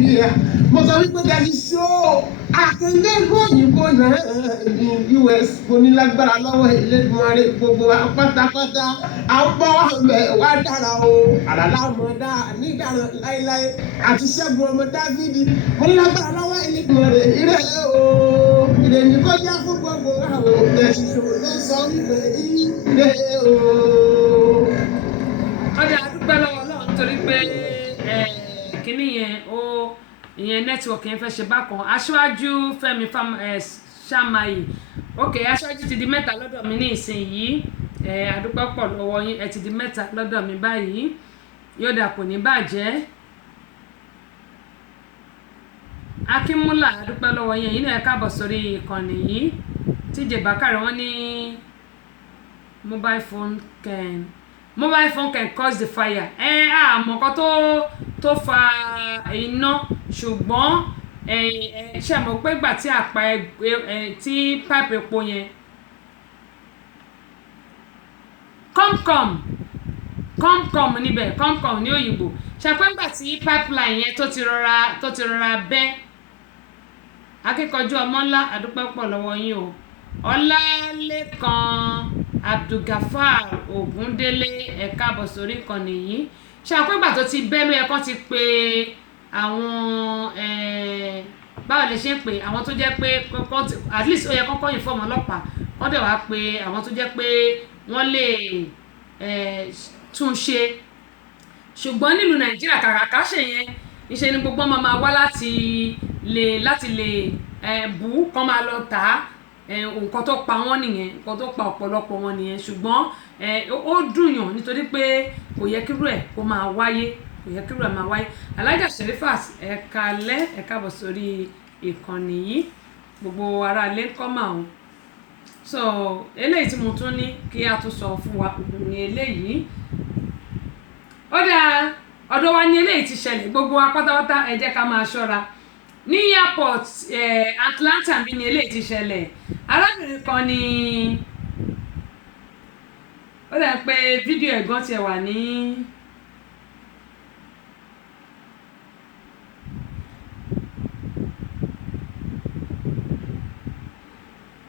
mo sọ wípé there is so àtẹlẹ́gbẹ́ òyìnbó náà ní US kò ní lágbára lọ́wọ́ Elédùmarè gbogbo wa pátápátá à ń bọ́ àmẹ́ wá dára o àlàlá ọmọdá nídàrán láéláé àti Ṣẹ́gun ọmọ Dáfídì mo ní lágbára lọ́wọ́ Elédùmarè ire o ire ní kọjá fún gbogbo àwọn ẹ̀sìn ṣòro ló sọ wípé ire o. ọjà àdúgbò lọ́wọ́ Ọlọ́run torí pé kíní yẹn ìyẹn network yẹn fẹ́ ṣe bákan aṣáájú Fẹ́mi Ṣàmáyì ok aṣáájú ti di mẹ́ta lọ́dọ̀ mi ní ìsinyìí àdúpẹ́ pọ̀ lọ́wọ́ yín ẹ ti di mẹ́ta lọ́dọ̀ mi báyìí yóò dà kò ní bàjẹ́ Akínmúlà àdúpẹ́ lọ́wọ́ yín yín náà káàbọ̀ sórí ìkànnì yìí TJ Bakare wọ́n ní mobile phone can cause the fire àmọ́ kan tó fa iná ṣùgbọ́n ṣe mọ̀ pé gbà tí àpá tí pipe epo yẹn comcom níbẹ̀ comcom ní òyìnbó ṣe pé gbà tí pipeline yẹn tó ti rọra bẹ́ akíkanjú ọmọ ńlá àdúpẹ́ pọ̀ lọ́wọ́ yín o Ọlálékan Abdulgafar Ogundele ẹ káàbọ̀ sórí ìkànnì yìí ṣe àpégbà tó ti bẹ́ ló yẹ kán ti pé àwọn báwo lè ṣe ń pè àwọn tó jẹ́ pé at least ó yẹ kọ́kọ́ inform ọlọ́pàá wọ́n dẹ̀ wá pé àwọn tó jẹ́ pé wọ́n lè tún ṣe ṣùgbọ́n nílùú Nàìjíríà kàkàkà ṣe yẹn iṣẹ́ ni gbogbo ọmọ máa wá láti lè bù kán máa lọ tà á nǹkan tó pa wọ́n nìyẹn nǹkan tó pa ọ̀pọ̀lọpọ̀ wọn nìyẹn ṣùgbọ́n ó dùnyàn nítorí pé kò yẹ kírú ẹ̀ kó máa wáyé kò yẹ kírú ẹ̀ máa wáyé Alhaja Sherifat ẹ káalẹ́ ẹ káàbọ̀ sórí ìkànnì yìí gbogbo ará ilé kọ́ mà ó so eléyìí tí mo tún ní kí a tún sọ fún wa ní eléyìí ó dáa ọ̀dọ̀ wa ní eléyìí ti ṣẹlẹ̀ gbogbo wa pátápátá ẹ jẹ́ ká máa ṣọ́ra ní airport Atlanta bí ni eléyìí ti ṣẹlẹ̀ arábìnrin kan ni ó dà pé fídíò ẹ̀gbọ́n tiẹ̀ wà ní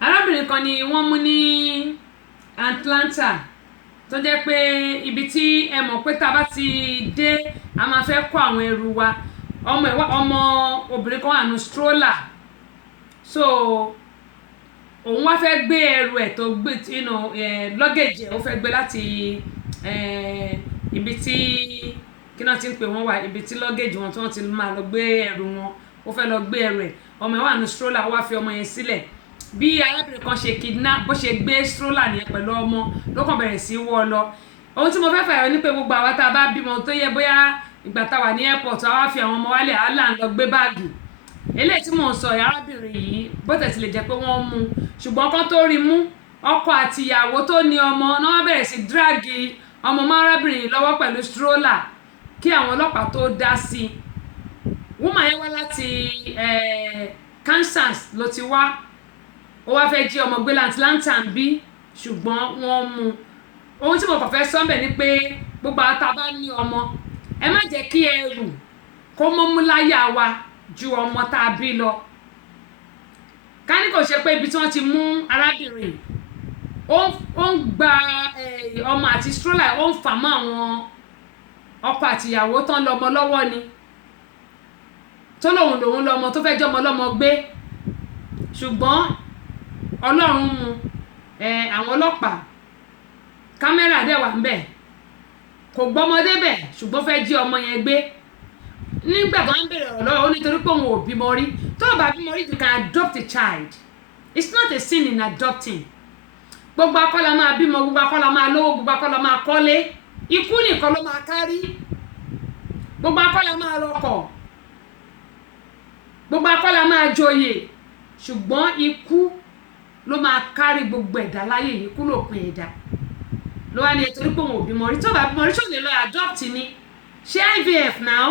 arábìnrin kan ni wọ́n mú ní Atlanta tó jẹ́ pé ibi tí ẹ mọ̀ pé tá a bá ti dé a máa fẹ́ kó àwọn ẹrù wa ọmọ obìnrin kan wà nù stroller so òun wá fẹ́ gbé ẹrù ẹ̀ tó gbé luggage ó fẹ́ gbé láti ibi tí kí náà ti ń pè wọ́n wá ibi tí luggage wọn tí wọ́n ti máa lọ gbé ẹrù wọn ó fẹ́ lọ gbé ẹrù ẹ̀ ọmọ ẹ̀ wà nù stroller ó wá fi ọmọ yẹn sílẹ̀ bí arábìnrin kan ṣe kidnap bó ṣe gbé stroller yẹn pẹ̀lú ọmọ ló kàn bẹ̀rẹ̀ sí wọ́ lọ ohun tí mo fẹ́ fàyọ ní pé gbogbo àwa tá a bá bímọ tó yẹ bóyá ìgbà tá a wà ní airport a wá fi àwọn ọmọ wálé àálà ń lọ gbé báàgì eléyìí tí mò ń sọ arábìnrin yìí bó tẹ̀ sì lè jẹ́ pé wọ́n mú ṣùgbọ́n kan tó rí mú ọkọ àti ìyàwó tó ní ọmọ náà bẹ̀rẹ̀ sí dráàgì ọmọ mọ́ arábìnrin yìí lọ́wọ́ pẹ̀lú stroller kí àwọn ọlọ́pàá tó dá sí i woman yẹn wá láti Kansas ló ti wá ó wá fẹ́ jí ọmọ gbé Atlanta ń bí ṣùgbọ́n wọ́n mú ohun tí mo kàn fẹ́ sọ́ńbẹ̀ ni pé gbogbo àwọn tá a bá ní ọmọ ẹ má jẹ́ kí ẹrù kó mọ́mú láyà wa ju ọmọ tá a bí lọ ká ní kò ṣe pé ibi tí wọ́n ti mú arábìnrin ó ń gba ọmọ àti stroller ó ń fà mọ́ àwọn ọkọ àti ìyàwó tán lọ́mọ lọ́wọ́ ni tó lòun lọ́mọ tó fẹ́ jọmọ lọ́mọ gbé ṣùgbọ́n Ọlọ́run mú àwọn ọlọ́pàá kámẹ́rà dẹ̀ wà ń bẹ̀ kò gbọ́mọdé bẹ̀ ṣùgbọ́n fẹ́ jí ọmọ yẹn gbé nígbà tó ń bèrè ọ̀rọ̀ lọ́wọ́ ó nítorí pé òun ò bímọ rí tó o bá bímọ rí you can adopt a child it's not a sin in adopting gbogbo akọ́lá máa bímọ gbogbo akọ́lá máa lówó gbogbo akọ́lá máa kọ́lé ikú nìkan ló máa kárí gbogbo akọ́lá máa rọkọ̀ gbogbo akọ́lá máa joyè ṣùgbọ́n ikú ló máa kárí gbogbo ẹ̀dá láyé yìí kú lópin ẹ̀dá ló wá ní ètò pé òun ò bímọ rí tó bá bímọ rí ṣò lè lọ adopt ni ṣé IVF now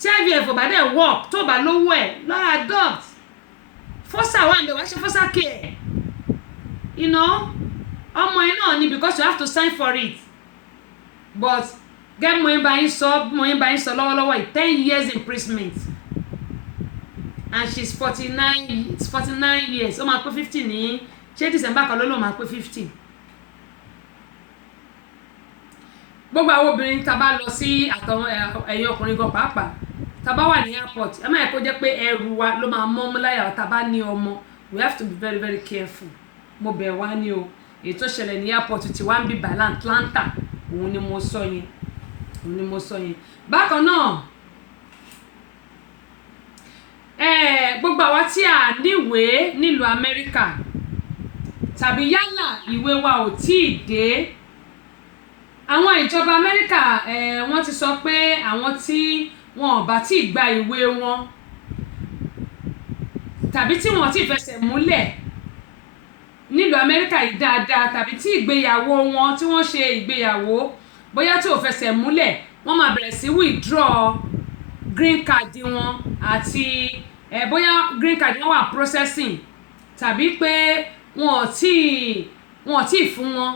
tí IVF ò bá dẹ̀ work tó bá lówó ẹ̀ lọ adopt foster wà ń bẹ wá ṣe foster care ọmọ ẹ náà ni because you have to sign for it but gẹ́gẹ́ mo yín bá yín sọ lọ́wọ́lọ́wọ́ 10 years imprisonment and she's 49 years ó máa pé 50 ní ṣé December kan ló máa pé 50. gbogbo àwọn obìnrin tá a bá lọ sí ẹ̀yin ọkùnrin gan pàápàá tá a bá wà ní airport ẹ má yẹ kó jẹ́ pé ẹrù wa ló máa mọ́ mú láyà tá a bá ní ọmọ we have to be very very careful. mo bẹ̀ wá ní o èyí tó ṣẹlẹ̀ ní airport tí wàá ń bí bàálà Atlanta òun ni mo sọ yẹn bákan náà gbogbo àwa tí a níwèé nílùú Amẹ́ríkà tàbí yálà ìwé wa ò tíì dé àwọn ìjọba Amẹ́ríkà wọ́n ti sọ pé àwọn tí wọn ò bá tíì gba ìwé wọn tàbí tí wọn ò tíì fẹsẹ̀ múlẹ̀ nílùú Amẹ́ríkà yìí dáadáa tàbí tí ìgbéyàwó wọn tí wọ́n ṣe ìgbéyàwó bóyá tí ò fẹsẹ̀ múlẹ̀ wọ́n máa bẹ̀rẹ̀ sí withdraw green card wọn àti bóyá green card wọn wà processing tàbí pé wọn ò tíì fún wọn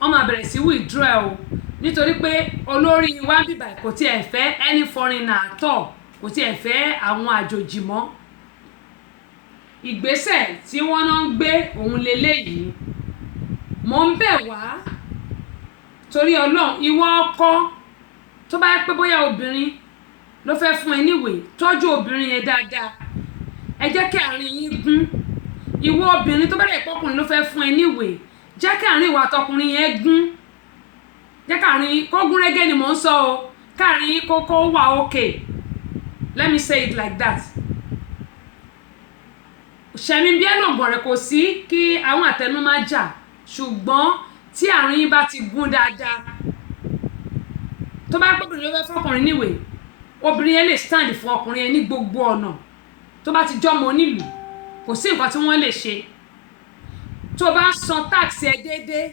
wọ́n máa bẹ̀rẹ̀ sí withdraw o nítorí pé olórí wa bíbà kò tiẹ̀ fẹ́ any foreigner at all kò tiẹ̀ fẹ́ àwọn àjòjì mọ́ ìgbésẹ̀ tí wọ́n náà ń gbé òun leléyìí mò ń bẹ̀ wá torí Ọlọ́run ìwọ ọkọ tó bá yẹ pé bóyá obìnrin ló fẹ́ fún ẹ níwèé tọ́jú obìnrin yẹn dáadáa ẹ jẹ́ kí àárín yín gún ìwọ obìnrin tó bá dẹ̀ pọ́kùnrin ló fẹ́ fún ẹ níwèé jẹ́ kí àárín ìwà àtọkùnrin yẹn gún jẹ́ kí àárín kó gún régé ni mò ń sọ o káàrin kókó wà okay let me say it like that ṣẹ̀mí bí ẹlòmọ̀ rẹ̀ kò sí kí àwọn àtẹnu máa jà ṣùgbọ́n tí àárín yín bá ti gún dáadáa tó bá gbọ́dọ̀ ló fẹ́ fọkùnrin níwèé obìnrin yẹn lè stand fún ọkùnrin yẹn ní gbogbo ọ̀nà tó bá ti jọ́mọ onílùú kò sí nǹkan tí wọ́n lè ṣe tó bá san tax ẹ déédéé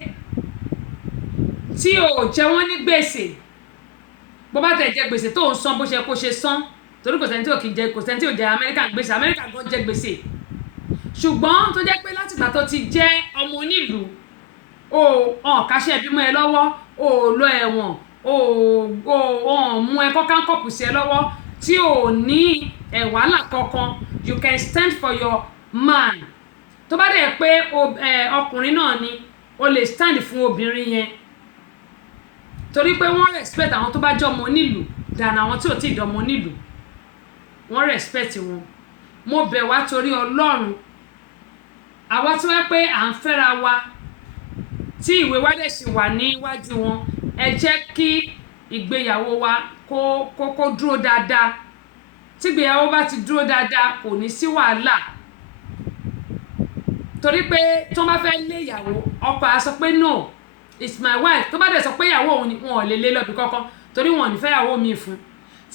tí ò jẹ wọ́n ní gbèsè bó bá tẹ̀ jẹ gbèsè tó ń san bó ṣe kó ṣe san torí kò sẹ́ni tí ò kì í jẹ kò sẹ́ni tí ò jẹ Amẹ́ríkà gbèsè Amẹ́ríkà gan jẹ gbèsè ṣùgbọ́n tó jẹ́ pé látìgbà tó ti jẹ́ ọmọ onílùú káṣẹ́ ẹbí mọ́ ẹ lọ́wọ́ lọ ẹ̀wọ̀n mú ẹ kọ́kánkọ́pù sí ẹ lọ́wọ́ tí ò ní wàhálà kankan you can stand for your man tó bá dẹ̀ pé ọkùnrin náà ni o lè stand fún obìnrin yẹn torí pé wọ́n respect àwọn tó bá jẹ́ ọmọ onílùú dànù àwọn tí ò tí ì dọmọ onílùú wọ́n respect wọn mo bẹ̀ wá torí Ọlọ́run àwa tí wọ́n pé à ń fẹ́ra wa tí ìwé wa dẹ̀ sì wà níwájú wọn ẹ jẹ́ kí ìgbéyàwó wa kó dúró dáadáa tí ìgbéyàwó bá ti dúró dáadáa kò ní sí wàhálà torí pé tó bá fẹ́ lé ìyàwó ọkọ á sọ pé no it's my wife tó bá dẹ̀ sọ pé ìyàwó òun ni wọn ò lè lé lọ́bì kankan torí wọn ò ní fẹ́ ìyàwó mi fún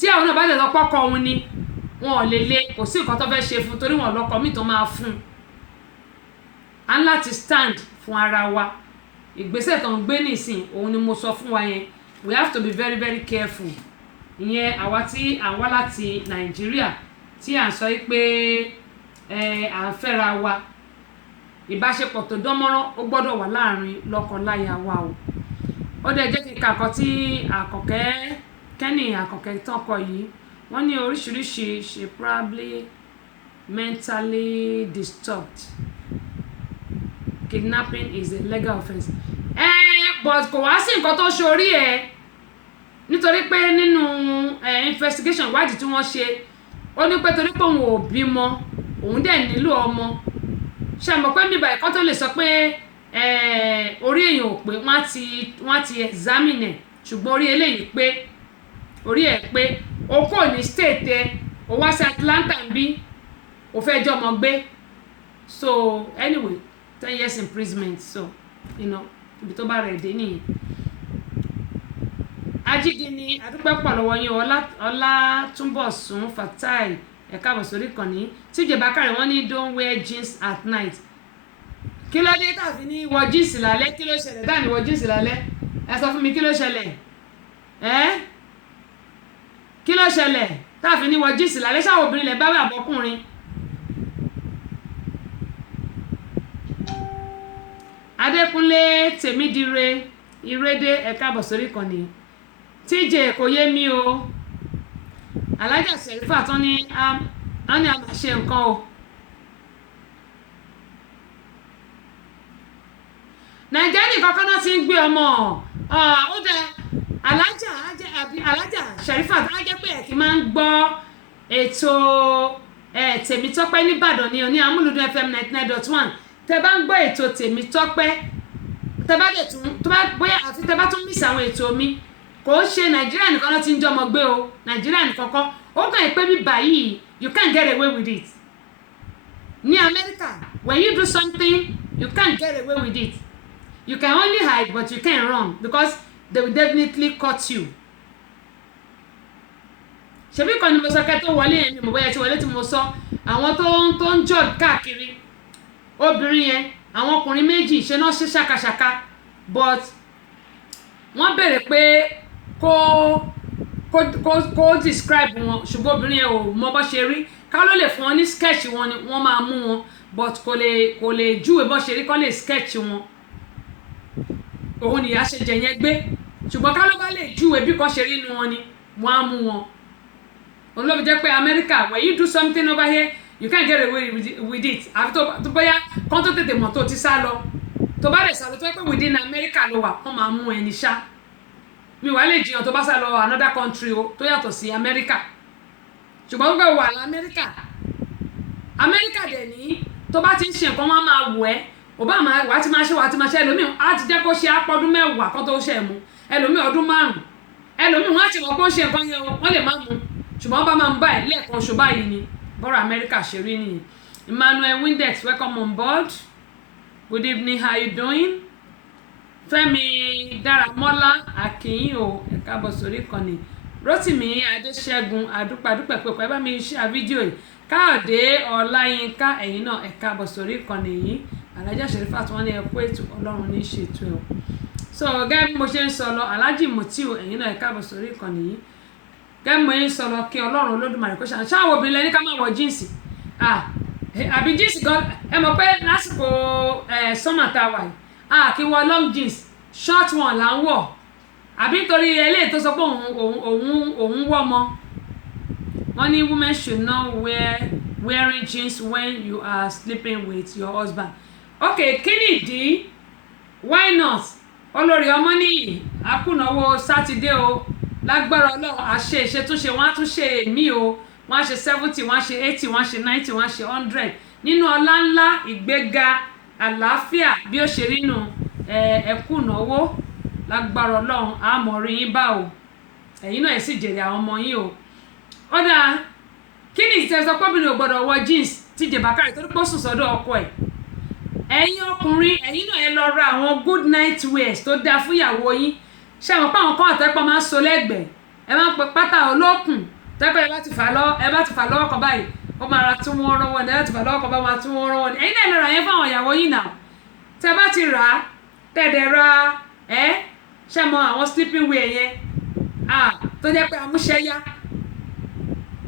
tí àwọn náà bá dẹ̀ sọ pọ́kọ òun ni wọn ò lè lé kò sí nǹkan tó fẹ́ ṣe fún torí wọn lọ́kọ mi tó máa fún a ń láti stand fún ara wa ìgbésẹ̀ tó ń gbé nísìn òun ni mo sọ fún wa yẹn we have to be very very careful ìyẹn àwa tí à ń wá láti Nàìjíríà tí à ń sọ pé à ń fẹ́ra wa ìbáṣepọ̀ tó dánmọ́rán ó gbọ́dọ̀ wà láàrin lọ́kọ-láya wa o ó dẹ̀ jẹ́ kí n kàkọ́ tí Àkànkẹ́ tán kọ yìí wọ́n ní oríṣiríṣi she probably mentally disturbed kidnapping is a legal offence but kò wá sí nǹkan tó ṣorí ẹ nítorí pé nínú investigation ìwádìí tí wọ́n ṣe ó ní pé torí pé òun ò bímọ òun dẹ̀ nílò ọmọ ṣe mọ̀ pé bíbá ẹ̀kọ́ tó lè sọ pé orí èèyàn ò pé wọ́n ti examine ṣùgbọ́n orí eléyìí pé orí ẹ̀ pé o kò ní state ẹ o wá sí Atlanta ń bí o fẹ́ jọmọ gbé so anyway 10 years imprisonment so ibi tó bá rẹ̀ dé nìyẹn. Ajígini adúpẹ́ pọ̀ lọ́wọ́ yín Ọlátúnbọ̀sún Fatai ẹ̀ka àbọ̀sórí kan ní tíjẹ Bákàrẹ̀ wọ́n ní don't wear jeans at night kí ló dé tàbí ní wọ jeans lálẹ́ kí ló ṣẹlẹ̀ dáà ní wọ jeans lálẹ́ ẹ sọ fún mi kí ló ṣẹlẹ̀ kí ló ṣẹlẹ̀ tàbí ní wọ jeans lálẹ́ ṣáà obìnrin lẹ̀ bá wẹ̀ àbọ̀kùnrin. Adékúnlé Tèmídire Ìrédé ẹ̀ka àbọ̀sórí kan ní TJ kò yé mi o Alájà Sẹ̀rífà tán ní á ní a máa ṣe nǹkan o. nàìjíríà nìkan kan náà ti ń gbé ọmọ ó dẹ alájà Sherifat á jẹ́ pé ẹ̀ kí máa ń gbọ́ ètò Tèmítọ́pẹ́ nìbàdàn ní oní Amúlùdún FM 99.1 tẹ́ bá ń gbọ́ ètò Tèmítọ́pẹ́ tẹ́ bá dẹ̀ tún bóyá àti tẹ́ bá tún miss àwọn ètò mi kò ń ṣe nàìjíríà nìkan náà ti ń jọmọ gbé o nàìjíríà nìkan kọ́ ó kàn ń pé bí báyìí you can't get away with it. ní Amẹ́ríkà when you do something you can't get away with it. You can only hide but you can't run because they will definitely cut you. ṣebí kan ni mo sọ kẹ́ tó wọlé yẹn mi mo bóyá ti wọlé tí mo sọ àwọn tó ń jọ káàkiri obìnrin yẹn àwọn ọkùnrin méjì ṣe náà ṣe ṣàkàṣàkà but wọ́n béèrè pé kó describe wọn ṣùgbọ́n obìnrin yẹn ò mọ bó ṣe rí ká ló lè fún wọn ní sketch wọn ni wọ́n máa mú wọn but kò lè júwe bó ṣe rí kó lè sketch wọn òun nìyá ṣe jẹ yẹn gbé ṣùgbọ́n ká ló bá lè júwe bí kan ṣe rí inú wọn ni wọ́n á mú wọn. òun ló fi jẹ́ pé America when you do something over here you can't get away with it àfi tó bóyá kán tó tètè mọ̀ tó ti sá lọ tó bá lè sá lọ tó yẹ pé within America ló wà wọ́n máa mú ẹni ṣá mi wàá lè jiyàn tó bá sá lọ another country o tó yàtọ̀ sí America ṣùgbọ́n gbogbo wà ní America dẹ̀ ní tó bá ti ń ṣe nǹkan wọn máa wù ẹ́ obama wàá ti máa ṣe ẹlòmíì á ti jẹ́ kó ṣe apọ́dún mẹ́wàá kó tó ṣe mú ẹlòmíì ọdún márùn ẹlòmíì wọ́n á ti mọ̀ kó ṣe nǹkan yẹn wọ́n lè má mú ṣùgbọ́n wọ́n bá máa ń bá ẹ̀ lẹ́ẹ̀kan oṣù báyìí ni bọ́rọ̀ Amẹ́ríkà ṣe rí nìyẹn. Emmanuel Windex welcome on board good evening how you doing. Fẹ́mi Dáramọ́lá Akínyìn o ẹ káàbọ̀ sórí ìkànnì. Rótìmí Adéṣẹ́gun adúpàdúpẹ̀ pẹ̀pẹ̀ ẹ bá mi ṣe fídíò yìí. Káyọ̀dé Ọláyínká ẹ̀yin náà ẹ káàbọ̀ sórí ìkànnì yìí. Alájà Sherifat wọn ní ẹ kó ètò Ọlọ́run ní ṣètò ẹ̀. So gẹ́gẹ́ bí mo ṣe ń sọ lọ Alájì Mutiu ẹ̀yin náà ẹ káàbọ̀ sórí ìkànnì yìí. Gẹ́gẹ́ bí mo ń sọ lọ kí Ọlọ́run Olódùmarè kó ṣáà àwọn obìnrin lẹ́ni ká má wọ jíǹsì. Àbí jíǹsì gan ẹ mọ̀ pé lásìkò summer tá a wà yìí kí wọ long jeans short one là ń wọ̀ àbí nítorí eléyìí tó sọ pé òun wọ́ ọmọ. Wọ́n ní women should not wearing jeans when you are sleeping with your husband. Okay, kí ni ìdí why not olórí Ọmọníyì akúnáwó sátidé o lágbára Ọlọ́run àṣe ìṣètúnṣe wọn á tún ṣe mí o wọn á ṣe 70 wọn á ṣe 80 wọn á ṣe 90 wọn á ṣe 100 nínú ọlá ńlá ìgbéga àlàáfíà bí ó ṣe rí nù ẹkúnáwó lágbára Ọlọ́run àmọ̀rí yín bá o ẹ̀yin náà ẹ̀ sì jèrè àwọn ọmọ yín o. Ó dáa kí ni ìtẹ̀sọ́ pọ́bìnrin ò gbọ́dọ̀ wọ jeans tí Jẹ̀bákàrẹ̀ torí pé ó sùn sọ́dọ̀ ọkọ ẹ̀. Ẹ̀yin ọkùnrin ẹ̀yin náà ẹ lọ ra àwọn good night wears tó dáa fún ìyàwó yín ṣé àwọn pa àwọn kan àtẹ́pọ̀ máa ń so lẹ́gbẹ̀ẹ́ ẹ máa ń pe pátá olókùn tẹ́pẹ́ ẹ bá ti fà lọ́wọ́ kan báyìí ó máa ra tún wọ́n rán wọn ní ẹ bá ti fà lọ́wọ́ kan báyìí máa tún wọ́n rán wọn ní ẹ̀yin náà lọ ra yẹn fún àwọn ìyàwó yín náà tẹ́ bá ti rà á tẹ̀dẹ̀ ra ṣé mọ àwọn sleeping wear yẹn tó jẹ́ pé amúṣẹ́yá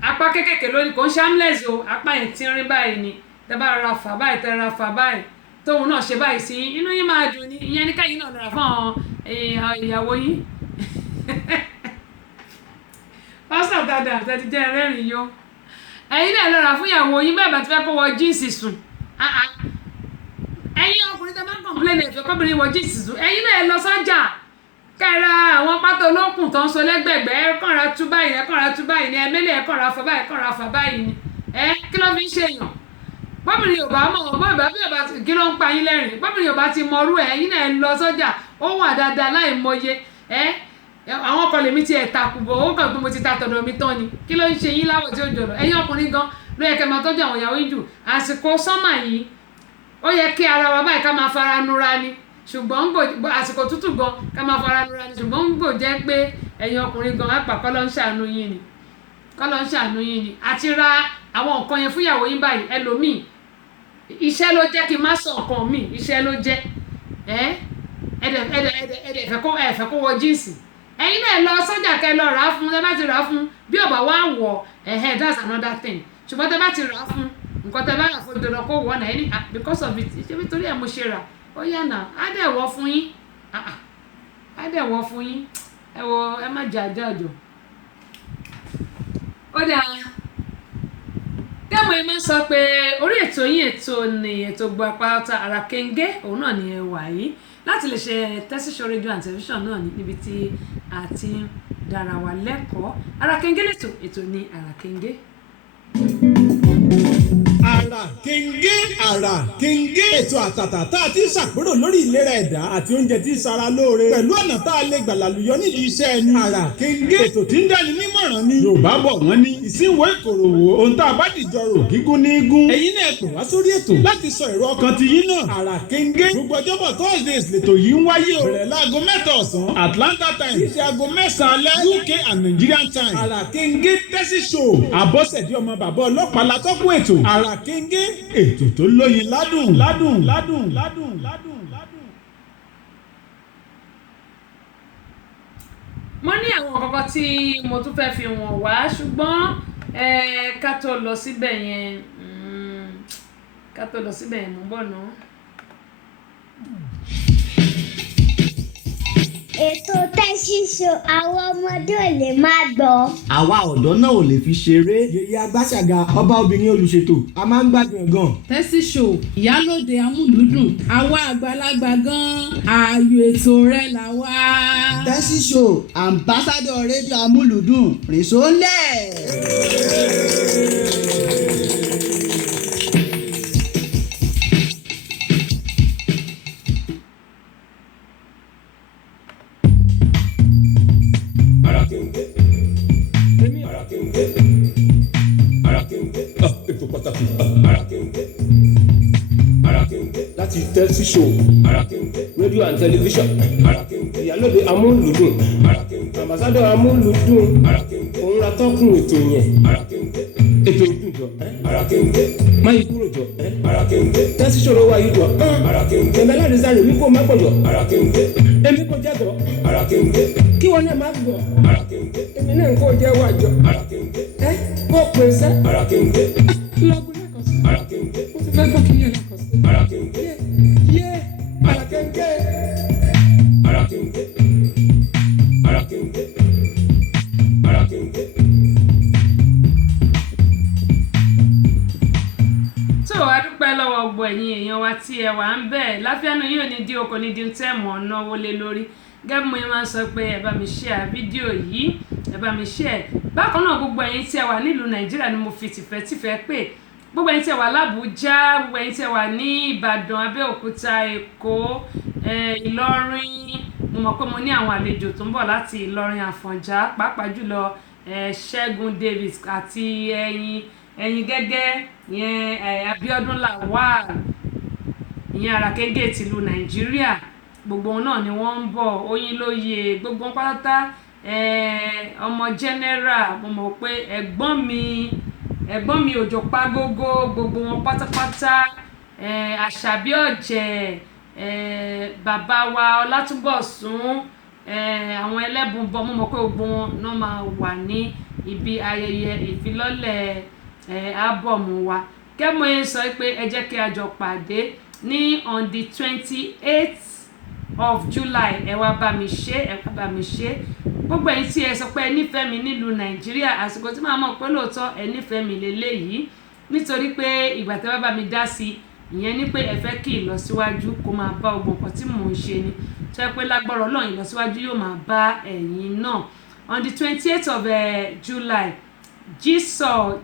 apá kékèké lónìí kò ń ṣamless o apá yẹn tí ń rí báyìí ni tẹ́ bá ra fà báyìí tẹ́ ra fà báyìí tóun náà ṣe báyìí sí inú yín máa dùn ní ìyẹn ní káyìn náà lọ́ra fún àwọn ìyàwó yín. pásítọ̀ dáadáa àti jẹ́ ẹlẹ́rìí yó ẹ̀yin náà lọ́ra fún ìyàwó yín bẹ́ẹ̀ bá ti fẹ́ kó wọ jíǹsì sùn ẹ̀yin ọkùnrin tẹ́ bá ń kọ̀m̀pléènì ẹ̀fẹ́ kọ́bìnrin wọ jíǹsì sùn ẹ̀yin náà lọ sọ́jà kẹ́ra àwọn pátá olókùn tó ń so lẹ́gbẹ̀gbẹ́ ẹ̀kànra tú báyìí ni ẹ̀mẹ́lẹ̀ ẹ̀kànra fà báyìí ni kí ló fi ń ṣèyàn bọ́bìnrin ò bá mọ̀ bọ́bìnrin ò bá kí ló ń pa yín lẹ́rìn bọ́bìnrin ò bá ti mọrú ẹ̀yin náà lọ sọ́jà ó wà dáadáa láì mọye àwọn ọkọ lèmi ti takùbọ̀ ó kàn pé mo ti ta tọ̀dọ̀ mi tán ni kí ló ń ṣe yín láwọ̀ tí ó jọ̀lọ̀ ẹ̀yin ọkùnrin gan ló yẹ kẹ́ máa tọ́jú àwọn ìyàwó yín jù àsìkò sọ́mà yìí ó yẹ kí ara wa báyìí ká máa fara nura ni ṣùgbọ́n àsìkò tútù gan ká máa fara nura ni ṣùgbọ́n ń gbò jẹ́ pé ẹ̀yin ọkùnrin gan àpà kọ́ ló ń ṣàánú yín ni àti ra àwọn nǹkan yẹn fún ìyàwó yín báyìí ẹlòmíì iṣẹ́ ló jẹ́ kí n má sọ nǹkan mi iṣẹ́ ló jẹ́ ẹ̀fẹ̀ kó wọ jíǹsì ẹ̀yin náà lọ sọ́jà kẹ́ lọ rà á fún tẹ́ bá ti rà á fún bí ò bá wá wọ̀ that's another thing ṣùgbọ́n tẹ́ bá ti rà á fún nǹkan tẹ́ bá rà fún dandan kó wọ̀ náà ẹni because of it ṣé nítorí ẹ̀ mo ṣe rà ó yà náà á dẹ̀ wọ̀ fún yín ẹ wọ ẹ má jà àjọ ó dáa mo máa ń sọ pé orí ètò yín ètò ni ètò gbọ́ apáta Ara Kenge òun náà ni ẹ wà yìí láti lè ṣe Tẹ́sí Show rédíò and tẹlifíṣàn náà níbi tí a ti ń dára wa lẹ́kọ̀ọ́. Ara Kenge lẹ́tọ̀ ètò ní Ara Kenge. Ara Kenge, Ara Kenge. Ètò àtàtà tá a ti ń ṣàpérò lórí ìlera ẹ̀dá àti oúnjẹ tí ń ṣara lóore pẹ̀lú ọ̀nà tá a lè gbà lálùyọ nídìí iṣẹ́ ẹni. Ara Kenge. Ètò tí ń dáni nímọ̀ràn ni. Yorùbá bọ̀ wọ́n ní ìsínwó ìkòròwò ohun tá a bá dìjọ rò gígún ní gún. Ẹ̀yin náà pè wá sórí ètò láti sọ èrò ọkàn ti yín náà. Ara Kenge. Gbogbo ọjọ́bọ̀ Thursdays lètò yìí ń wáyé o. Bẹ̀rẹ̀ láago 7 ọ̀sán Atlanta time. Ìṣe aago 9 alẹ́ UK and Nigerian time. Ara Kenge Tẹ́sí Show. Àbọ̀sẹ̀dí ọmọ bàbá ọlọ́pàá la tọ́kùn ètò. Ara Kenge. Ètò tó lóyin ládùn. Mo ní àwọn kọ̀ọ̀kan tí mo tún fẹ́ fi wọ̀n wá ṣùgbọ́n ká tó lọ síbẹ̀ yẹn mo bọ̀ náà. Ètò Tẹ́sí Show àwọn ọmọdé ò lè máa gbọ́. Àwa ọ̀dọ́ náà ò lè fi ṣeré. Yèyé Agbáṣàga ọba obìnrin olùṣètò a máa ń gbádùn ẹ̀ gan. Tẹ́sí Show ìyálóde amúlùúdùn àwa àgbàlagbà gan ààyò ètò rẹ̀ là wá. Tẹ́sí Show ambassador rédíò amúlùúdùn rìnsólẹ̀. Láti Tẹ́sí Show rédíò and tẹlifíṣàn ìyálóde amúlùúdùn ambassador amúlùúdùn òun la tọ́kùn ètò yẹn ètò ìdùn jọ máyì kúrò jọ Tẹ́sí Show wa yìí jọ ẹ̀mẹ́ láti sáré mi kò má pọ̀ jọ èmi kò jẹ́ jọ kí wọn náà má gbọ́ èmi náà kò jẹ́ wà jọ kó pèsè lọ́gùn lẹ́kọ̀ọ́ sí mo ti fẹ́ gbọ́ kí ni ẹ̀ lẹ́kọ̀ọ́ sí. Ara Kenge. So a dúpẹ́ lọ́wọ́ gbogbo ẹ̀yin èèyàn wa tí ẹ wà ń bẹ̀ láfíàánú yóò ní dí okò ní di tẹ́ẹ̀mù náwó lé lórí gẹ́gẹ́ bí mo máa ń sọ pé ẹ bá mi share fídíò yìí ẹ bá mi share bákan náà gbogbo ẹ̀yin tí ẹ wà nílùú Nàìjíríà ni mo fi tìfẹ́tìfẹ́ pé gbogbo ẹ̀yin tí ẹ wà l'Àbújá gbogbo ẹ̀yin tí ẹ wà ní Ìbàdàn Abẹ́òkúta Èkó Ìlọrin mo mọ̀ pé mo ní àwọn àlejò tó ń bọ̀ láti Ìlọrin Àfọ̀njá pàápàá jùlọ Ṣẹ́gun Davis àti ẹ̀yin gẹ́gẹ́ ìyẹn Abíọ́dún Lawal ìyẹn Ara Kenge tìlú Nàìjíríà gbogbo wọn náà ni wọ́n ń bọ̀ Oyinlóye gbogbo wọn pátá ọmọ general mo mọ̀ pé ẹ̀gbọ́n mi Òjò Pàgógó gbogbo wọn pátápátá Àṣàbí Ọ̀jẹ̀ bàbá wa Ọlátúnbọ̀sún àwọn ẹlẹ́bùn bọ́ mo mọ̀ pé gbogbo wọn náà máa wà ní ibi ayẹyẹ ìfilọ́lẹ̀ ábọ̀mù wa kẹ́mọ̀ yẹn sọ pé ẹ jẹ́ kí a jọ pàdé ní on the 28th of July ẹ wá bá mi ṣe gbogbo ẹ̀yin tí ẹ sọ pé ẹ nífẹ̀ẹ́ mi nílùú Nàìjíríà àsìkò tí màá mọ̀ pé lóòótọ́ ẹ nífẹ̀ẹ́ mi lélẹ́yìí nítorí pé ìgbà tí wọ́n bá mi dá sí ìyẹn ní pé ẹ fẹ́ kí ìlọsíwájú kó máa bá ogun nǹkan tí mò ń ṣe ni tó yẹ pé lágbára Ọlọ́run ìlọsíwájú yóò máa bá ẹ̀yin náà on the 28th of July Jesus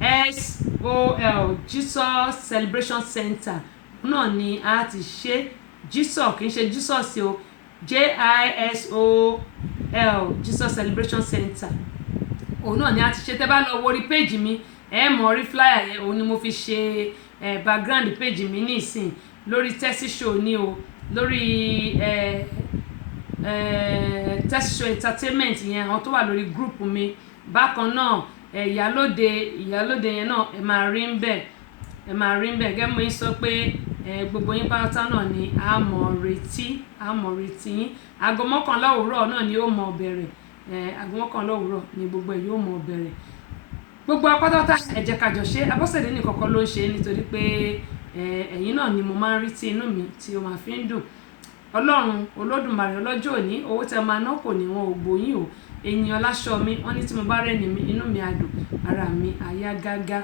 JISOL Jesus Celebration Center náà ni a ti ṣe Jesus kì í ṣe Jesus o JISOL Jesus Celebration Center òun náà ni a ti ṣe tẹ́ bá lọ wo orí péjì mi ẹ mọ̀ rí flyer yẹn òun ni mo fi ṣe background péjì mi nísìn lórí Tẹ́sí Show ni o lórí Tẹ́sí Show entertainment yẹn àwọn tó wà lórí group mi bákan náà ìyálóde yẹn náà ẹ máa rí ń bẹ̀ gẹ́gẹ́ mo sọ pé gbogbo yín pátá náà ni a mọ̀ retí yín aago 11 òwúrọ̀ náà ni ó mọ̀ bẹ̀rẹ̀ aago 11 òwúrọ̀ ni gbogbo ẹ̀ yóò mọ̀ bẹ̀rẹ̀ gbogbo apátátá ẹ jẹ́ ká jọ ṣe Abọ́sẹ̀dé nìkọ̀kọ́ ló ń ṣe nítorí pé ẹ̀yin náà ni mo máa ń rí tí inú mi tí ó máa fi ń dùn Ọlọ́run Olódùmarè ọlọ́jọ́ òní owó tẹ máa ná kò ní wọn ò gbóyìn o ènìyàn láṣọ mi wọ́n ní tí mo bá rẹ́ni mi inú mi á dùn ara mi á yá gágá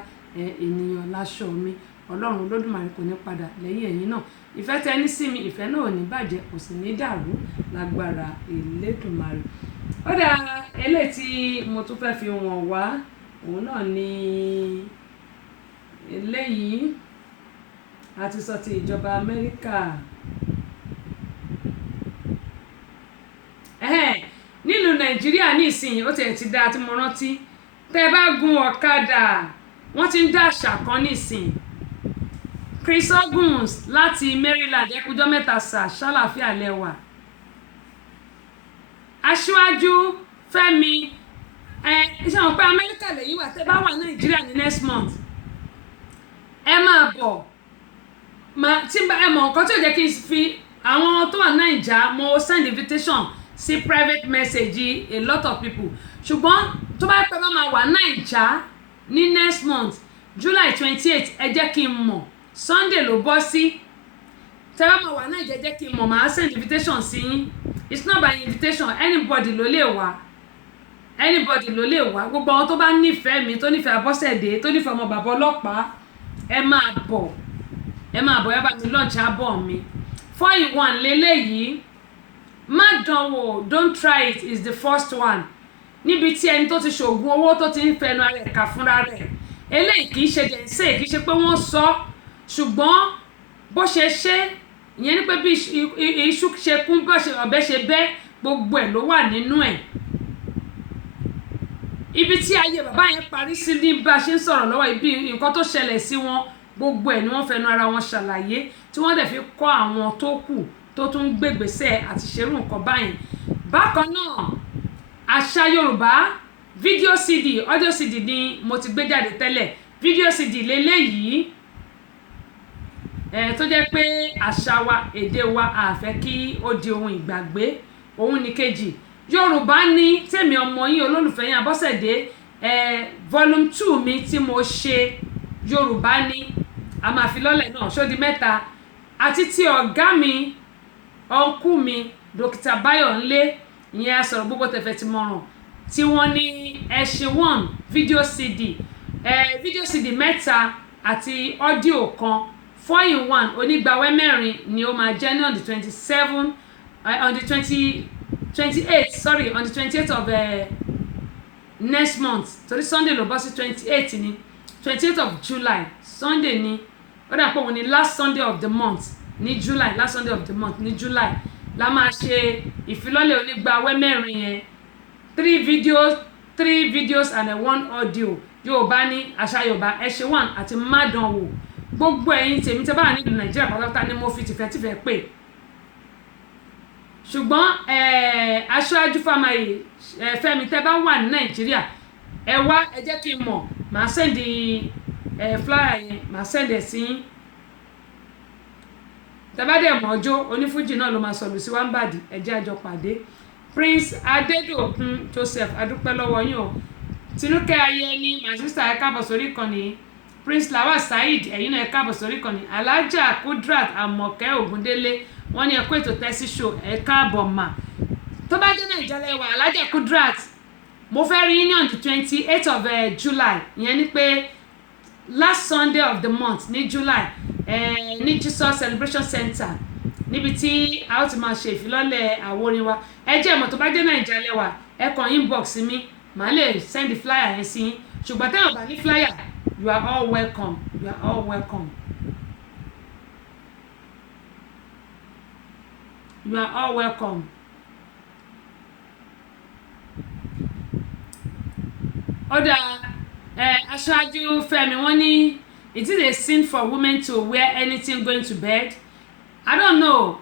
ènìyàn láṣọ mi ọlọ́run olódùmarè kò ní padà lẹ́yìn ẹ̀yin náà ìfẹ́ tẹ́ ní sí mi ìfẹ́ náà ò ní bàjẹ́ kò sì ní dàrú lágbára Elédùmarè. Ó dà eléyìí tí mo tún fẹ́ fi wọ̀n wá òun náà ni eléyìí àti sọ ti ìjọba Amẹ́ríkà. Nílùú Nàìjíríà ní ìsinyìí ó tiẹ̀ ti dáa tí mo rántí tẹ́ bá gun ọ̀kadà wọ́n ti ń dá àṣà kan ní ìsìn Chris Oguns láti Maryland ẹkùjọ́ mẹ́ta ṣàlàáfíà lẹ́wà Aṣíwájú Fẹ́mi iṣẹ́ wọn pé Amẹ́ríkà lẹ́yìn wà tẹ́ bá wà Nàìjíríà ní next month ẹ máa bọ̀ tí ẹ mọ̀ nǹkan tí ò jẹ́ kí n fi àwọn tó wà Nàìjà mo send invitation sí private message a lot of people ṣùgbọ́n tó bá pẹ́ bá máa wà Nàìjà ní next month July 28 ẹ jẹ́ kí n mọ̀ Sunday ló bọ́ sí tẹ́ bá máa wà Nàìjà ẹ jẹ́ kí n mọ̀ màá send invitation sí yín it's not by invitation anybody ló lè wá gbogbo àwọn tó bá nífẹ̀ẹ́ mi tó nífẹ̀ẹ́ Abọ́sẹ̀dé tó nífẹ̀ẹ́ ọmọ bàbá ọlọ́pàá ẹ máa bọ̀ ẹ bá mi launch abọ́ mi 4-in-1 lélẹ́yìí má dánwò don't try it is the first one níbi tí ẹni tó ti ṣògùn owó tó ti ń fẹnu ara ẹ̀ kà fúnra rẹ̀ eléyìí kì í ṣe jẹ̀ǹsẹ̀ kì í ṣe pé wọ́n sọ ṣùgbọ́n bó ṣe ṣe ìyẹn ni pé bí iṣu ṣe kún bó ṣe ọ̀bẹ ṣe bẹ́ gbogbo ẹ̀ ló wà nínú ẹ̀ ibi tí ayé bàbá yẹn parí sí ní bá a ṣe ń sọ̀rọ̀ lọ́wọ́ ibi nǹkan tó ṣẹlẹ̀ sí wọn gbogbo ẹ̀ ni wọ́n fẹnu ara wọn ṣàlàyé tí wọ́n dẹ̀ fi kọ́ àwọn tó kù tó tún gbégbèsè àti ṣerú nǹkan báyìí bákan náà àṣà Yorùbá fídíò CD audio CD ni mo ti gbé jáde tẹ́lẹ̀ fídíò CD lélẹ́yìí tó jẹ́ pé àṣà wa èdè wa àfẹ́ kí ó di ohun ìgbàgbé ohun ní kejì Yorùbá ní tèmi ọmọ yín olólùfẹ́ yín Abọ́sẹ̀dé volume 2 mi tí mo ṣe Yorùbá ní a máa fi lọ́lẹ̀ náà ṣó di 3 àti ti ọ̀gá mi ọ̀nkú mi Dókítà Báyọ̀nlé ìyẹn asọ̀rọ̀ gbogbo tẹ̀fẹ̀ ti mọ̀ràn tí wọ́n ní ẹṣin 1 fídíò CD fídíò CD 3 àti ọ́díò kan 4-in-1 onígbàwẹ́ 4 ni ó máa jẹ́ ní on the 28th of next month torí Sunday ló bọ́ sí 28 ni 28th of July Sunday ni ó dà pé òun ni last Sunday of the month ní July last Sunday of the month ní July la máa ṣe ìfilọ́lẹ̀ onígbàwẹ́ 4 yẹn 3 videos and 1 audio Yorùbá ní àṣà Yorùbá ẹṣin 1 àti mádànwò gbogbo ẹ̀yin tèmi tẹ́ bá wà nílùú Nàìjíríà pátápátá ni mo fi tìfẹ́tìfẹ́ pè ṣùgbọ́n Aṣíwájú Fẹ́mi tẹ́ bá wà ní Nàìjíríà ẹ wá ẹ jẹ́ kí n mọ̀ màá sẹ́ndì flyer yẹn màá sẹ́ndì ẹ̀ sí yín tẹ́ bá dẹ̀ mọ̀ ọjọ́ onífújì náà ló máa sọ̀rọ̀ sí wáńbàdì ẹ jẹ́ àjọ pàdé Prince Adédòkun Joseph adúpẹ́ lọ́wọ́ yín o Tinúkẹ́ Ayẹni my sister ẹ káàbọ̀ sórí ìkànnì Prince Lawal Saheed ẹ̀yin náà ẹ káàbọ̀ sórí ìkànnì Alhaja Kudrat Àmọ̀kẹ́ Ògúndélé wọ́n ní ẹ kú ètò tẹ́sí show ẹ káàbọ̀ mà tó bá dé Nàìjíríà lẹ́wà Alhaja Kudrat mo fẹ́ rí yín on the 28th of July ìyẹn ni pé last Sunday of the month ní July ní Jesus Celebration Center níbi tí a ó ti máa ṣe ìfilọ́lẹ̀ àwòrán wa ẹ jẹ́ ìmọ̀ tó bá dé Nàìjíríà lẹ́wà ẹ kàn inbox mi màá lè send flyer yẹn sí yín ṣùgbọ́n tẹ́yàn bá ní flyer you are all welcome you are all welcome you are all welcome. Ọ̀dà Aṣáájú Fẹ́mi wọ́n ní it is a sin for women to wear anything going to bed I don't know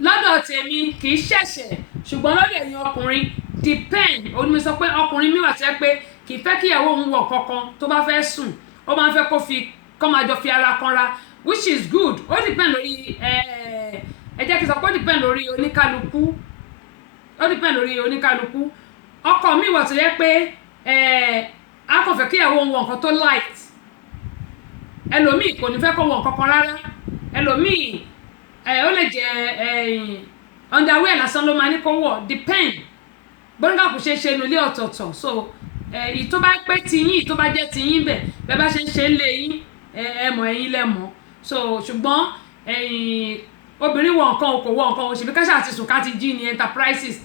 lọ́dọ̀ tèmi kì í ṣẹ̀ṣẹ̀ ṣùgbọ́n lọ́dọ̀ ẹ̀yin ọkùnrin depend onímọ̀ sọ pé ọkùnrin mi wà tẹ́ pé kì í fẹ́ kí ìyàwó òun wọ̀ kankan tó bá fẹ́ sùn ó máa ń fẹ́ kó máa jọ fi ara kanra which is good ó depend lórí ẹ jẹ́ kí n sọ pé ó depend lórí oníkálukú ọkọ mi wà tó yẹ pé a kò fẹ́ kí ìyàwó òun wọ̀ nǹkan tó light ẹlòmíì kò ní fẹ́ kó wọ̀ nǹkan kan rárá ẹlòmíì ó lè jẹ́ underwear lásán ló máa ní kó wọ̀ depend bóńgà kò ṣe ṣe nulẹ̀ ọ̀tọ̀ọ̀tọ̀ so èyí tó bá pẹ́ tiyín èyí tó bá jẹ́ tiyín bẹ́ẹ̀ bá ṣe ń ṣe lé yín ẹ mọ̀ ẹ̀yin lẹ́mọ̀ so ṣùgbọ́n obìnrin wọ nǹkan kò wọ nǹkan òṣèlú káṣà àti sùn ká ti jí ní enterprises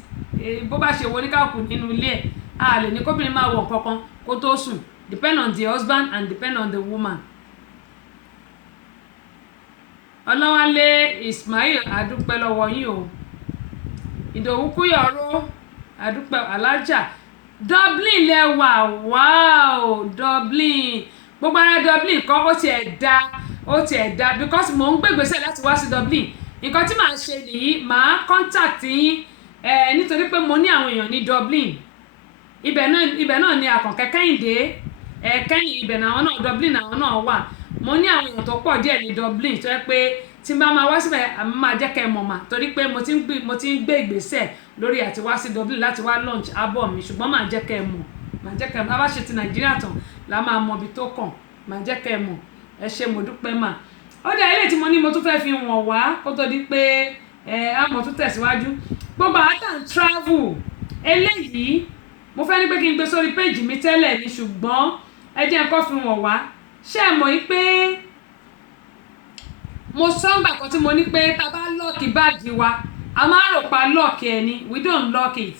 bó bá ṣe wọ oníkàkùn nínú ilé ẹ̀ a lè ní kóbìnrin máa wọ nǹkan kan kó tó sùn depend on the husband and depend on the woman. Ọlọ́wálé Ismail adúpẹ́ lọ́wọ́ yín o Ìdòwú Kúyọ̀rọ̀ adúpẹ́ alájà Dublin lẹ́wà wow Dublin gbogbo ara Dublin kan ó tiẹ̀ dá because mò ń gbégbèsè láti wá sí Dublin nǹkan tí màá ṣe nìyí màá contact yín nítorí pé mo ní àwọn èèyàn ní Dublin ibẹ̀ náà ni Àkànkẹ́ Kẹ́hìndé kẹ́yìn ibẹ̀ náà Dublin àwọn náà wà mo ní àwọn èèyàn tó pọ̀ díẹ̀ ní Dublin tó yẹ pé tí n bá máa wá síbẹ̀ àmì máa jẹ́ kẹ́ ẹ mọ̀ mà torí pé mo ti ń gbé ìgbésẹ̀ lórí àti wá sí Dublin láti wá launch album mi ṣùgbọ́n máa jẹ́ kẹ́ ẹ mọ̀ bá ṣe ti Nàìjíríà tán la máa mọ ibi tó kàn máa jẹ́ kẹ́ ẹ mọ̀ ẹ ṣé mo dúpẹ́ mà ó dá ilé tí mo ní mo tún fẹ́ fi wọ̀n wá kó tó di pé àmọ́ tún tẹ̀síwájú gbogbo àtàn travel eléyìí mo fẹ́ ní pé kí n gbé sórí péjì mi tẹ́lẹ̀ ní ṣùgbọ́n ẹ jẹ́ nǹkan fi wọ̀n wá ṣé ẹ mọ̀ yí pé mo sọ́ngbà kan tí mo ní pé tá a bá lọ́ọ̀kì báàgì wa a máa rò pa lọ́ọ̀kì ẹni we don't lock it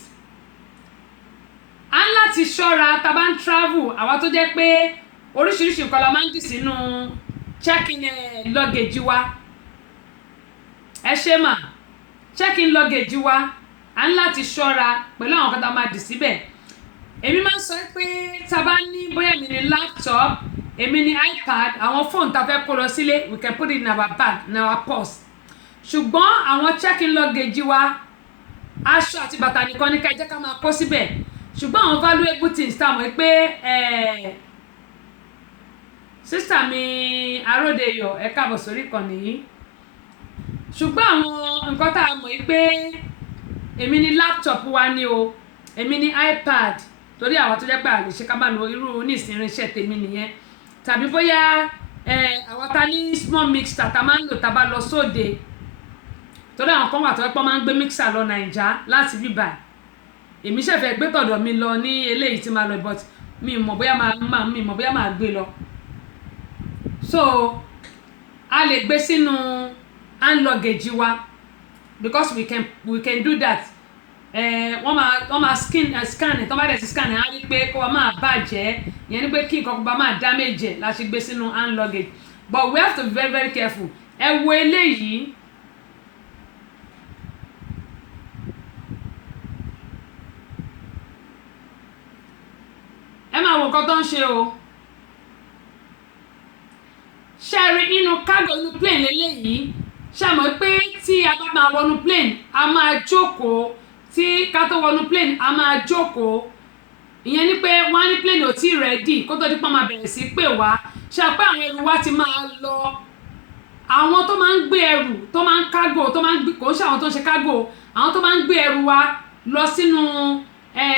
a ń láti ṣọ́ra tá a bá ń travel àwa tó jẹ́ pé oríṣiríṣi nǹkan la máa ń dì sínú check-in luggage wa ẹ ṣé mà check-in luggage wa a ń láti ṣọ́ra pẹ̀lú àwọn kan tá a máa dì síbẹ̀ èmi máa ń sọ pé tá a bá ní bóyá mi ní laptop èmi ní iPad àwọn fóònù tá a fẹ́ kó lọ sílé we can put it in our bag in our purse ṣùgbọ́n àwọn check-in luggage wa aṣọ àti bàtà nìkan ní ká jẹ́ ká máa kó síbẹ̀ ṣùgbọ́n àwọn valuable things tá a mọ̀ pé sísà mi Aródeyọ̀ ẹ káàbọ̀ sórí ìkànnì yìí ṣùgbọ́n àwọn nǹkan tá a mọ̀ pé èmi ní laptop wa ní o èmi ní iPad torí àwọn tó jẹ́ pé àlè ṣe ká bá lo irú nísìnyìnṣẹ́ tèmi nìyẹn tàbí bóyá àwọn ta ní small mixer tá a máa ń lò tá a bá lọ sóde torí àwọn kan wà tó pọ́ máa ń gbé mixer lọ Nàìjà láti bíbà èmi ṣẹ̀fẹ̀ gbé tọ̀dọ̀ mi lọ ní eléyìí tí máa lọ but mi mọ̀ bóyá máa gbé lọ so a lè gbé sínú hand luggage wa because we can do that wọ́n máa scan tó bá dẹ̀ ti scan á rí pé kó wa máa bàjẹ́ ìyẹn ni pé kí nǹkan bá máa damage la ṣe gbé sínú hand luggage but we have to be very very careful ẹ wo eléyìí ẹ máa wo nǹkan tó ń ṣe o ṣẹ́rí inú cargo inú plane lélẹ́yìí ṣàmọ́ pé tí a bá máa wọnú plane a máa jókòó tí ká tó wọnú plane a máa jókòó ìyẹn ni pé wọ́n á ní plane ò tí ready kó tó di pọ́n máa bẹ̀rẹ̀ sí pè wá ṣe pé àwọn ẹrù wa ti máa lọ àwọn tó máa ń gbé ẹrù tó máa ń cargo tó máa ń gbé kò ń ṣe àwọn tó ń ṣe cargo àwọn tó máa ń gbé ẹrù wa lọ sínú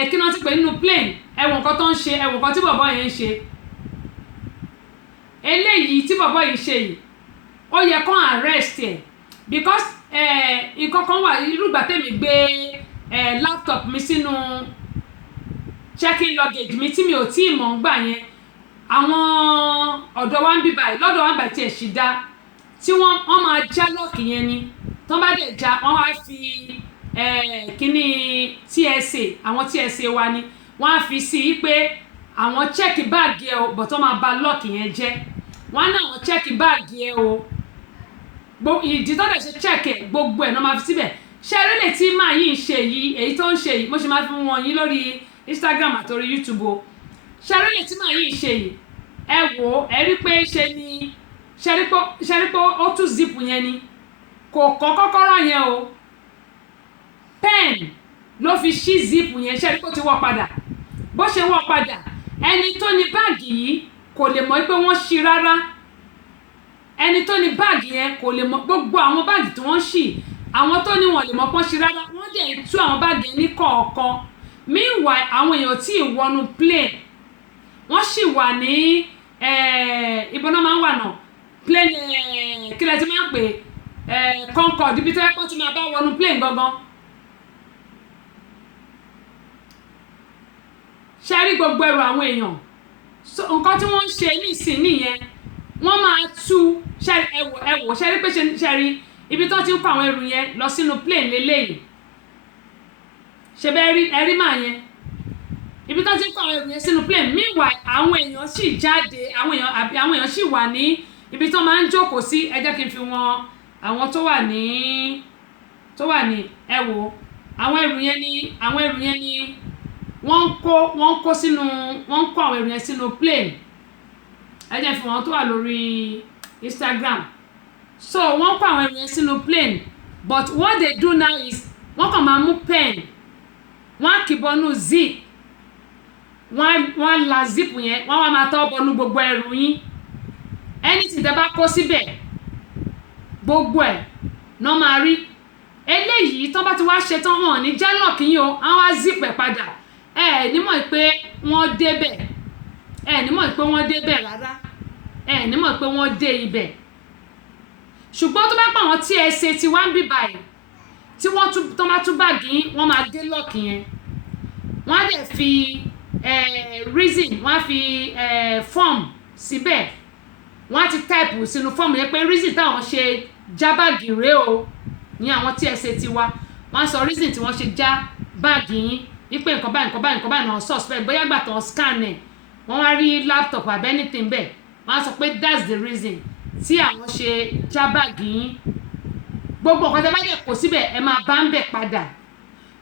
kí wọ́n ti pè nínú plane ẹ̀wọ̀n kan tó ń ṣe ẹ̀wọ̀n kan tí bọ̀bọ̀ yẹn ń ṣe eléyìí tí bọ̀bọ̀ yìí ṣe yìí ó yẹ kán arrest ẹ̀ because nǹkan kan wà irúgbà tèmi gbé laptop mi sínú check-in luggage mi tí mi ò tí ì mọ̀ ń gbà yẹn àwọn ọ̀dọ́ wa ń bí báyìí lọ́dọ̀ wa ń báyìí tiẹ̀ ṣì dá tí wọ́n máa já lọ́ọ̀kì yẹn ni tí wọ́n bá dẹ̀ já wọ́n wá fi kíní TSA àwọn TSA wa ni wọ́n á fi sí i pé àwọn check báàgì ẹ o bọ̀ tó máa ba lọ́ọ̀kì yẹn jẹ́ wọ́n á ní àwọn check báàgì ẹ o ìdí tó dẹ̀ ṣe check ẹ gbogbo ẹ̀ náà máa fi síbẹ̀ ṣé eré tí máa yìí ń ṣe yìí èyí tó ń ṣe yìí mo ṣe máa fi wọn yín lórí Instagram àtòrí YouTube o ṣé eré tí máa yìí ń ṣe yìí ẹ wò ó ẹ rí pé ṣe ni ṣe rí pé ó tún zip yẹn ni kò kọ́ kọ́kọ́rọ́ yẹn o pen ló fi ṣí zip yẹn ṣe rí pé ó ti wọ́ padà bó ṣe wọ́ padà ẹni tó ní báàgì yìí kò lè mọ̀ pé wọ́n ṣí rárá ẹni tó ní báàgì yẹn kò lè mọ̀ gbogbo àwọn báàgì tí wọ́n ṣí àwọn tó ní wọn lè mọ̀ pọ́n ṣí rárá wọ́n dẹ̀ ń tú àwọn báàgì yẹn ní kọ̀ọ̀kan meanwhile àwọn èèyàn tí ì wọnú plane wọ́n sì wà ní ìbọn náà máa ń wà náà plane kí lẹ ti máa ń pè Concorde ibi tó yẹ kó ti máa bá wọnú plane gangan ṣe rí gbogbo ẹrù àwọn èèyàn nǹkan tí wọ́n ń ṣe nísìnyí nìyẹn wọ́n máa tú ẹwò ṣe rí pé ṣe rí ibi tó ti ń kó àwọn ẹrù yẹn lọ sínú plane lélẹ́yìí ṣe bẹ́ẹ̀ rí ẹrí màá yẹn ibi tó ti ń kó àwọn ẹrù yẹn sínú plane meanwhile àwọn èèyàn sì jáde àwọn èèyàn sì wà ní ibi tó máa ń jókòó sí ẹ jẹ́ kí n fi wọn àwọn tó wà ní ẹwò àwọn ẹrù yẹn ni wọ́n kó àwọn ẹrù yẹn sínú plane ẹ jẹ́ fi wọn tó wà lórí Instagram so wọ́n kó àwọn ẹrù yẹn sínú plane but what they do now is wọ́n kàn máa mú pen wọ́n á kì bọ́nú zip wọ́n la zip yẹn wọ́n wá máa tọ́ bọ́nú gbogbo ẹrù yín anything tẹ́ bá kó síbẹ̀ gbogbo ẹ̀ náà máa rí eléyìí tó bá ti wá ṣe tán wọn ní jálọ̀kì yín o àwọn á zip ẹ̀ padà nímọ̀ pé wọ́n débẹ̀ nímọ̀ pé wọ́n débẹ̀ rárá nímọ̀ pé wọ́n dé ibẹ̀ ṣùgbọ́n tó bá pa àwọn TSA tí wọ́n ń bì báyìí tí tó bá tún báàgì yín wọ́n máa dé lọ́ọ̀kì yẹn wọ́n á dẹ̀ fi reason wọ́n á fi form síbẹ̀ wọ́n á ti type sínú form yẹn pé reason táwọn ṣe já báàgì rèé o ní àwọn TSA ti wá wọ́n á sọ reason tí wọ́n ṣe já báàgì yín wípé nǹkan báyìí náà suspect bóyá gbà tán scan ẹ̀ wọ́n wá rí laptop àbí anything bẹ́ẹ̀ wọ́n á sọ pé that's the reason tí àwọn ṣe já báàgì yín gbogbo nǹkan tẹ́ bá dẹ̀ kó síbẹ̀ ẹ máa bá ń bẹ̀ padà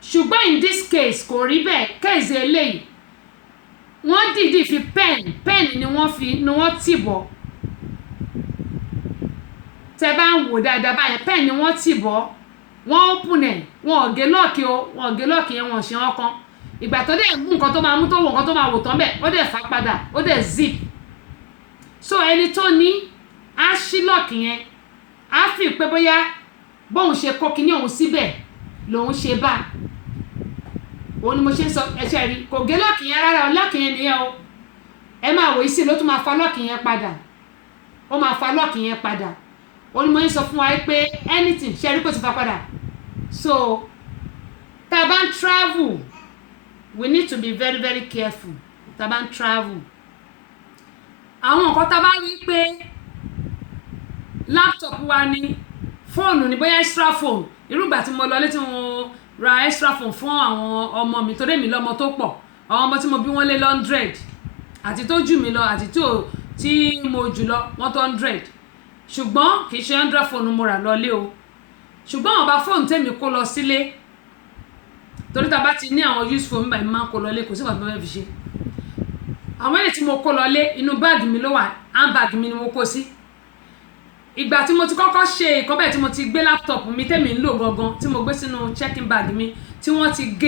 ṣùgbọ́n in this case kò rí bẹ́ẹ̀ kéèsì eléyìí wọ́n dìídì fi pen ni wọ́n tì bọ̀ tẹ́ bá ń wò dáadáa báyẹn pen ni wọ́n tì bọ̀ wọ́n open ẹ̀ wọn ò gé lọ́ọ̀kì yẹn wọn ò ṣe wọn kan ìgbà tó dẹ̀ mú nǹkan tó máa mú tó wọ nǹkan tó máa wò tán bẹ́ẹ̀ ó dẹ̀ fà padà ó dẹ̀ zip so ẹni tó ní á ṣí lọ́ọ̀kì yẹn á fi pé bóyá bóun ṣe kó kinní òun síbẹ̀ lòun ṣe bá òun ni mo ṣe ń sọ ẹ̀ṣẹ̀ rí kò gé lọ́ọ̀kì yẹn rárá o lọ́ọ̀kì yẹn nìyẹn o ẹ máa wò sí ló tún máa fa lọ́ọ̀kì yẹn padà ó máa fa lọ́ọ̀kì yẹn padà òun ni mo ń sọ fún wa pé anything ṣe rí kò ti fa padà so tá a bá ń travel we need to be very very careful tá a bá ń travel àwọn nǹkan tá a bá rí pé laptop wa ni fóònù ní bóyá extra phone irúgbà tí mo lọ létí mo ra extra phone fún àwọn ọmọ mi torí èmi lọ́mọ tó pọ̀ àwọn ọmọ tí mo bí wọ́n lé 100 àti tó jù mí lọ àti tí mo jù lọ wọ́n tó 100 ṣùgbọ́n kì í ṣe 100 phone mo rà lọlé o ṣùgbọ́n àwọn bá fóònù tèmi kó lọ sílé torí tá bá ti ní àwọn use phone báyìí máa ń kó lọlé kò sí nǹkan tó fẹ́ fi ṣe àwọn èyí tí mo kó lọlé inú báàgì mi ló wà handbag mi ni mo kó sí ìgbà tí mo ti kọ́kọ́ ṣe ìkọ́ bẹ́ẹ̀ tí mo ti gbé laptop mi tèmi ń lò gangan tí mo gbé sínú checking bag mi tí wọ́n ti gé